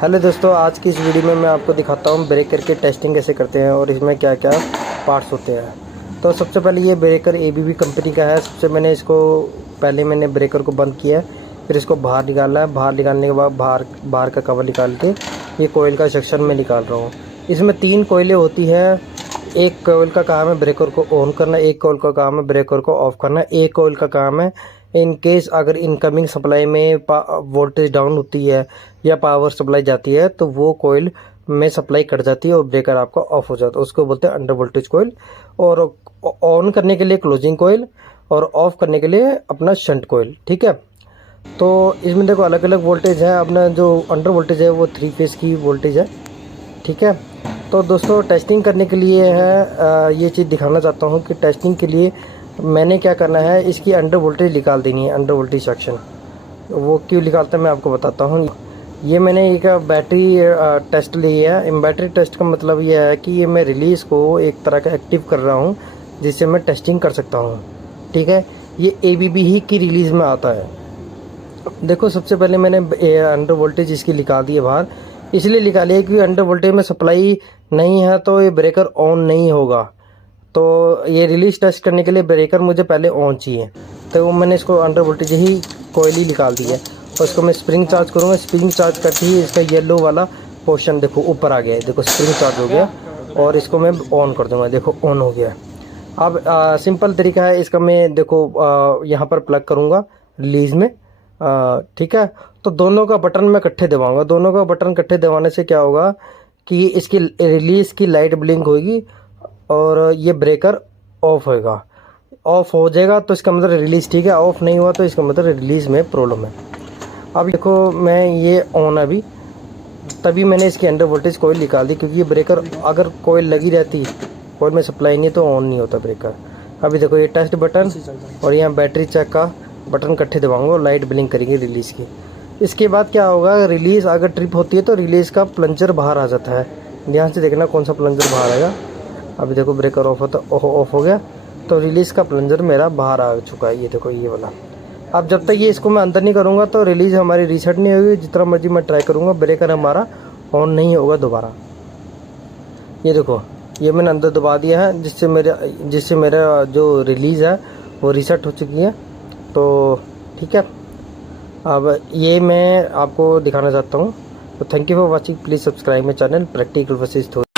Hello दोस्तों, आज की इस वीडियो में मैं आपको दिखाता हूँ ब्रेकर की टेस्टिंग कैसे करते हैं और इसमें क्या क्या पार्ट्स होते हैं। तो सबसे पहले ये ब्रेकर एबीबी कंपनी का है। सबसे मैंने ब्रेकर को बंद किया है, फिर इसको बाहर निकाला है। बाहर निकालने के बाद बाहर का कवर निकाल के ये कोयल का सेक्शन में निकाल रहा हूँ। इसमें 3 कोयलें होती है। एक कोयल का काम है ब्रेकर को ऑन करना, एक कोयल का काम है ब्रेकर को ऑफ करना, एक कोयल का काम है इन केस अगर इनकमिंग सप्लाई में वोल्टेज डाउन होती है या पावर सप्लाई जाती है तो वो कोयल में सप्लाई कट जाती है और ब्रेकर आपका ऑफ हो जाता है। उसको बोलते हैं अंडर वोल्टेज कोयल। और ऑन करने के लिए क्लोजिंग कोयल और ऑफ करने के लिए अपना शंट कोयल। ठीक है, तो इसमें देखो अलग अलग वोल्टेज है। अपना जो अंडर वोल्टेज है वो 3 फेज की वोल्टेज है। ठीक है, तो दोस्तों टेस्टिंग करने के लिए है ये चीज़ दिखाना चाहता हूँ कि टेस्टिंग के लिए मैंने क्या करना है, इसकी अंडर वोल्टेज निकाल देनी है। अंडर वोल्टेज सेक्शन वो क्यों निकालता है मैं आपको बताता हूँ। ये मैंने एक बैटरी टेस्ट लिया है। बैटरी टेस्ट का मतलब ये है कि ये मैं रिलीज़ को एक तरह का एक्टिव कर रहा हूँ जिससे मैं टेस्टिंग कर सकता हूँ। ठीक है, ये एबीबी ही की रिलीज़ में आता है। देखो सबसे पहले मैंने अंडर वोल्टेज इसकी निकाल दी है बाहर। इसलिए निकाली है क्योंकि अंडर वोल्टेज में सप्लाई नहीं है तो ये ब्रेकर ऑन नहीं होगा। तो ये रिलीज टेस्ट करने के लिए ब्रेकर मुझे पहले ऑन चाहिए, तो मैंने इसको अंडर वोल्टेज ही कोयल ही निकाल दी है। और इसको मैं स्प्रिंग चार्ज करूँगा। स्प्रिंग चार्ज करते ही इसका येलो वाला पोर्शन देखो ऊपर आ गया है। देखो स्प्रिंग चार्ज हो गया और इसको मैं ऑन कर दूंगा। देखो ऑन हो गया। अब सिंपल तरीका है इसका। मैं देखो यहाँ पर प्लग करूँगा रिलीज में। ठीक है, तो दोनों का बटन मैं इकट्ठे दबाऊंगा। दोनों का बटन इकट्ठे दबाने से क्या होगा कि इसकी रिलीज की लाइट ब्लिंक होगी और ये ब्रेकर ऑफ होएगा। ऑफ हो जाएगा तो इसका मतलब रिलीज ठीक है, ऑफ नहीं हुआ तो इसका मतलब रिलीज में प्रॉब्लम है। अब देखो मैं ये ऑन अभी, तभी मैंने इसकी अंडर वोल्टेज कोयल निकाल दी क्योंकि ये ब्रेकर अगर कोयल लगी रहती, कोयल में सप्लाई नहीं तो ऑन नहीं होता ब्रेकर। अभी देखो ये टेस्ट बटन और यहाँ बैटरी चेक का बटन इकट्ठे दबाऊंगा और लाइट ब्लिंक करेंगे रिलीज़ की। इसके बाद क्या होगा, रिलीज़ अगर ट्रिप होती है तो रिलीज़ का प्लंजर बाहर आ जाता है। ध्यान से देखना कौन सा प्लंजर बाहर आएगा। अभी देखो ब्रेकर ऑफ होता ऑफ हो गया तो रिलीज़ का प्लंजर मेरा बाहर आ चुका है। ये देखो ये वाला। अब जब तक ये इसको मैं अंदर नहीं करूँगा तो रिलीज़ हमारी रीसेट नहीं होगी। जितना मर्जी मैं ट्राई करूँगा ब्रेकर हमारा ऑन नहीं होगा दोबारा। ये देखो ये मैंने अंदर दबा दिया है जिससे मेरा जो रिलीज़ है वो रीसेट हो चुकी है। तो ठीक है, अब ये मैं आपको दिखाना चाहता हूँ। तो thank you for watching. Please subscribe my channel practical versus theory.